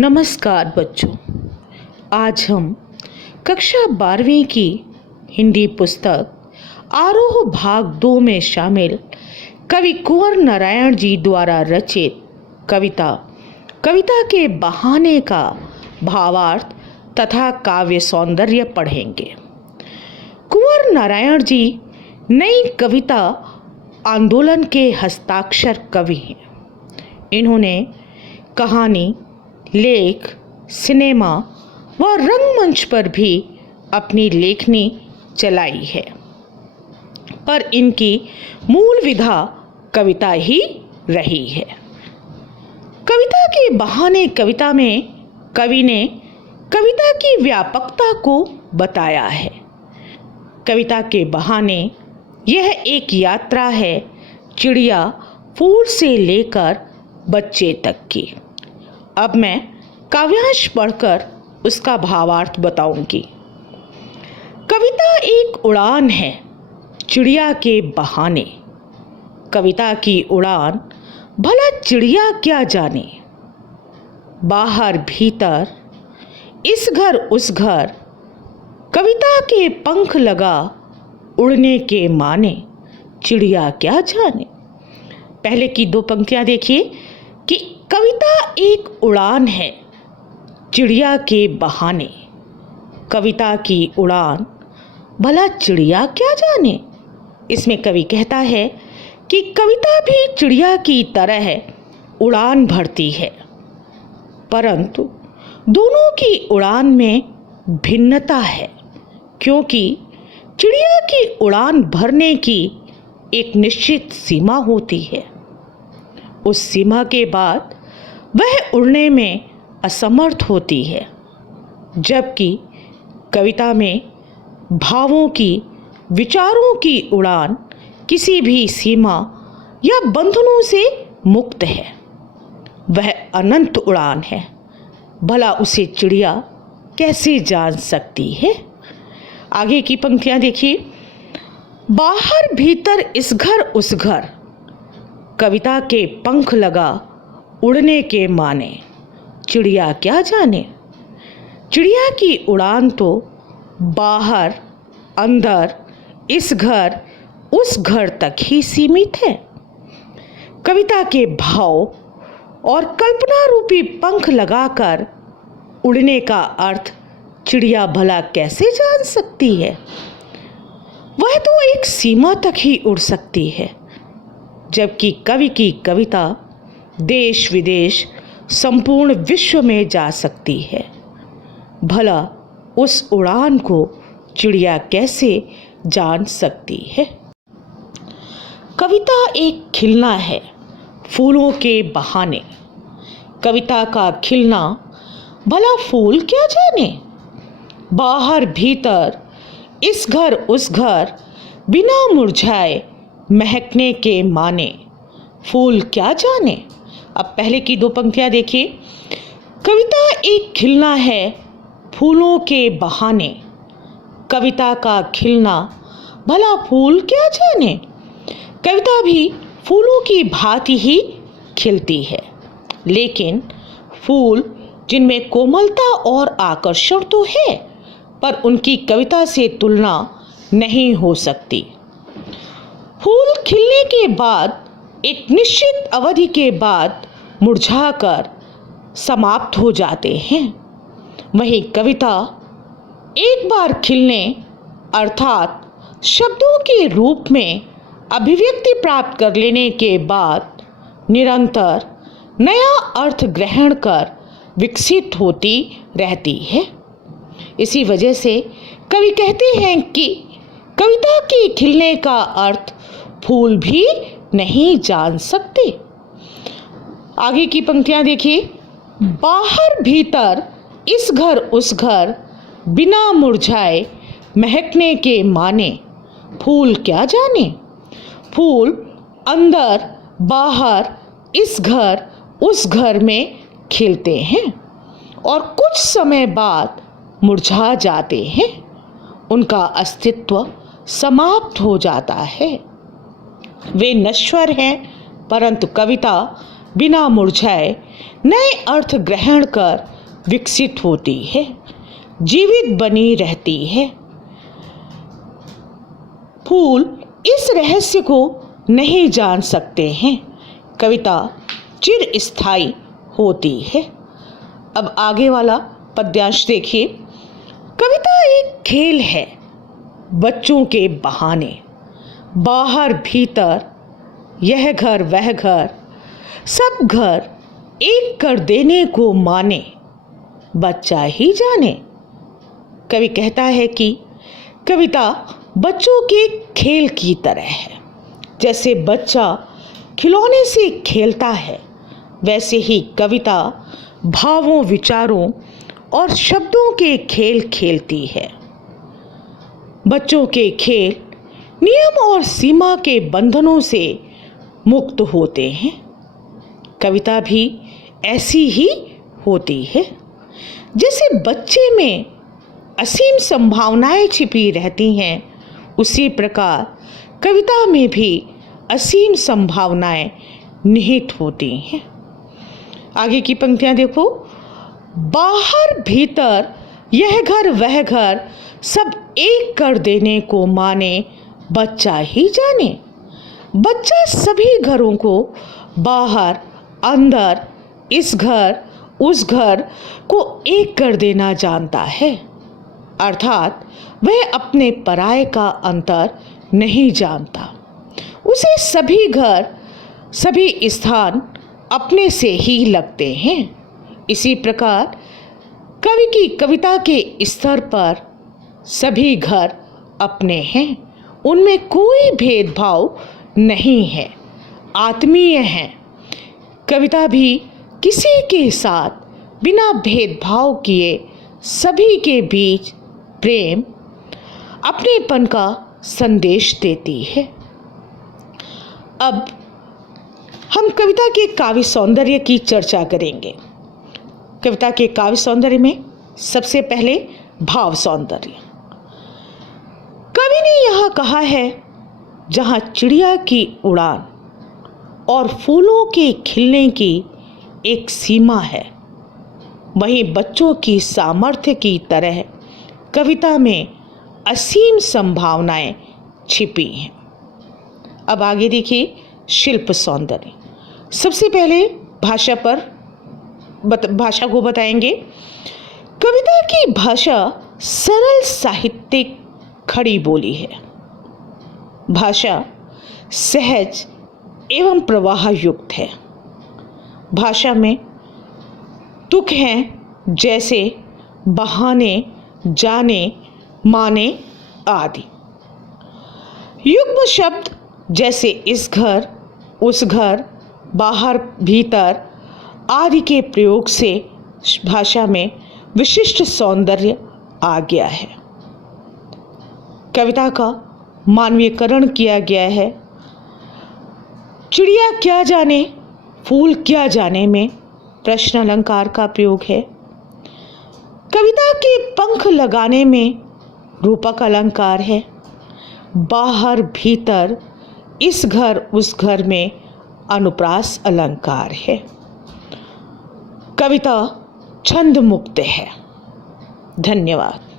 नमस्कार बच्चों, आज हम कक्षा 12वीं की हिंदी पुस्तक आरोह भाग 2 में शामिल कवि कुंवर नारायण जी द्वारा रचित कविता के बहाने का भावार्थ तथा काव्य सौंदर्य पढ़ेंगे। कुंवर नारायण जी नई कविता आंदोलन के हस्ताक्षर कवि हैं। इन्होंने कहानी, लेख, सिनेमा व रंगमंच पर भी अपनी लेखनी चलाई है, पर इनकी मूल विधा कविता ही रही है। कविता के बहाने कविता में कवि ने कविता की व्यापकता को बताया है। कविता के बहाने यह एक यात्रा है चिड़िया फूल से लेकर बच्चे तक की। अब मैं काव्यांश पढ़कर उसका भावार्थ बताऊंगी। कविता एक उड़ान है चिड़िया के बहाने। कविता की उड़ान भला चिड़िया क्या जाने। बाहर भीतर इस घर उस घर, कविता के पंख लगा उड़ने के माने, चिड़िया क्या जाने। पहले की दो पंक्तियां देखिए कि कविता एक उड़ान है चिड़िया के बहाने। कविता की उड़ान भला चिड़िया क्या जाने। इसमें कवि कहता है कि कविता भी चिड़िया की तरह उड़ान भरती है, परंतु दोनों की उड़ान में भिन्नता है, क्योंकि चिड़िया की उड़ान भरने की एक निश्चित सीमा होती है। उस सीमा के बाद वह उड़ने में असमर्थ होती है, जबकि कविता में भावों की, विचारों की उड़ान किसी भी सीमा या बंधनों से मुक्त है। वह अनंत उड़ान है, भला उसे चिड़िया कैसे जान सकती है। आगे की पंक्तियां देखिए। बाहर भीतर इस घर उस घर, कविता के पंख लगा उड़ने के माने, चिड़िया क्या जाने। चिड़िया की उड़ान तो बाहर, अंदर, इस घर उस घर तक ही सीमित है। कविता के भाव और कल्पना रूपी पंख लगाकर उड़ने का अर्थ चिड़िया भला कैसे जान सकती है। वह तो एक सीमा तक ही उड़ सकती है, जबकि कवि की कविता देश विदेश संपूर्ण विश्व में जा सकती है। भला उस उड़ान को चिड़िया कैसे जान सकती है। कविता एक खिलना है फूलों के बहाने। कविता का खिलना भला फूल क्या जाने। बाहर भीतर इस घर उस घर, बिना मुरझाए महकने के माने, फूल क्या जाने। अब पहले की दो पंक्तियां देखिए। कविता एक खिलना है फूलों के बहाने। कविता का खिलना भला फूल क्या जाने। कविता भी फूलों की भांति ही खिलती है, लेकिन फूल जिनमें कोमलता और आकर्षण तो है, पर उनकी कविता से तुलना नहीं हो सकती। फूल खिलने के बाद एक निश्चित अवधि के बाद मुरझाकर समाप्त हो जाते हैं। वहीं कविता एक बार खिलने अर्थात शब्दों के रूप में अभिव्यक्ति प्राप्त कर लेने के बाद निरंतर नया अर्थ ग्रहण कर विकसित होती रहती है। इसी वजह से कवि कहते हैं कि कविता के खिलने का अर्थ फूल भी नहीं जान सकते। आगे की पंक्तियां देखिए। बाहर भीतर इस घर उस घर, बिना मुरझाए महकने के माने, फूल क्या जाने। फूल अंदर बाहर इस घर उस घर में खिलते हैं और कुछ समय बाद मुरझा जाते हैं। उनका अस्तित्व समाप्त हो जाता है। वे नश्वर हैं, परंतु कविता बिना मुरझाए नए अर्थ ग्रहण कर विकसित होती है, जीवित बनी रहती है। फूल इस रहस्य को नहीं जान सकते हैं। कविता चिरस्थायी होती है। अब आगे वाला पद्यांश देखिए। कविता एक खेल है बच्चों के बहाने, बाहर भीतर यह घर वह घर, सब घर एक कर देने को माने, बच्चा ही जाने। कवि कहता है कि कविता बच्चों के खेल की तरह है। जैसे बच्चा खिलौने से खेलता है, वैसे ही कविता भावों, विचारों और शब्दों के खेल खेलती है। बच्चों के खेल नियम और सीमा के बंधनों से मुक्त होते हैं। कविता भी ऐसी ही होती है। जैसे बच्चे में असीम संभावनाएं छिपी रहती हैं, उसी प्रकार कविता में भी असीम संभावनाएं निहित होती हैं। आगे की पंक्तियां देखो। बाहर भीतर यह घर वह घर, सब एक कर देने को माने, बच्चा ही जाने। बच्चा सभी घरों को बाहर अंदर, इस घर उस घर को एक कर देना जानता है। अर्थात वह अपने पराये का अंतर नहीं जानता। उसे सभी घर, सभी स्थान अपने से ही लगते हैं। इसी प्रकार कवि की कविता के स्तर पर सभी घर अपने हैं, उनमें कोई भेदभाव नहीं है, आत्मीय हैं। कविता भी किसी के साथ बिना भेदभाव किए सभी के बीच प्रेम, अपनेपन का संदेश देती है। अब हम कविता के काव्य सौंदर्य की चर्चा करेंगे। कविता के काव्य सौंदर्य में सबसे पहले भाव सौंदर्य। कवि ने यहाँ कहा है, जहाँ चिड़िया की उड़ान और फूलों के खिलने की एक सीमा है, वहीं बच्चों की सामर्थ्य की तरह कविता में असीम संभावनाएं छिपी हैं। अब आगे देखिए शिल्प सौंदर्य। सबसे पहले भाषा को बताएंगे। कविता की भाषा सरल साहित्यिक खड़ी बोली है। भाषा सहज एवं प्रवाह युक्त है। भाषा में तुक हैं, जैसे बहाने, जाने, माने आदि। युग्म शब्द जैसे इस घर, उस घर, बाहर भीतर आदि के प्रयोग से भाषा में विशिष्ट सौंदर्य आ गया है। कविता का मानवीयकरण किया गया है। चिड़िया क्या जाने, फूल क्या जाने में प्रश्न अलंकार का प्रयोग है। कविता के पंख लगाने में रूपक अलंकार है। बाहर भीतर, इस घर उस घर में अनुप्रास अलंकार है। कविता छंद मुक्त है। धन्यवाद।